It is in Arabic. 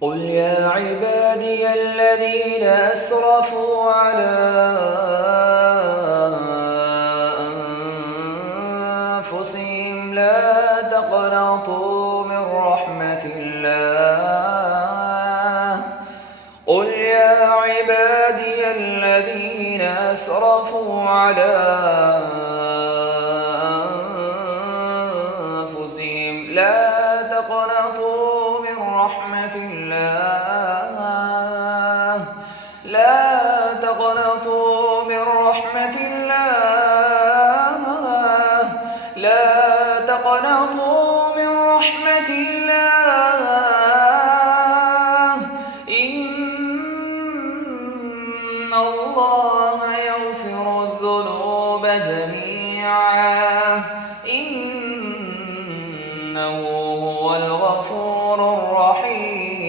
قل يا عبادي الذين أسرفوا على أنفسهم لا تقنطوا من رحمة الله. قل يا عبادي الذين أسرفوا على أنفسهم لا تقنطوا من رحمة الله. لا تقنطوا من رحمة الله. لا تقنطوا من رحمة الله. إن الله يغفر الذنوب جميعا إنه هو الغفور الرحيم.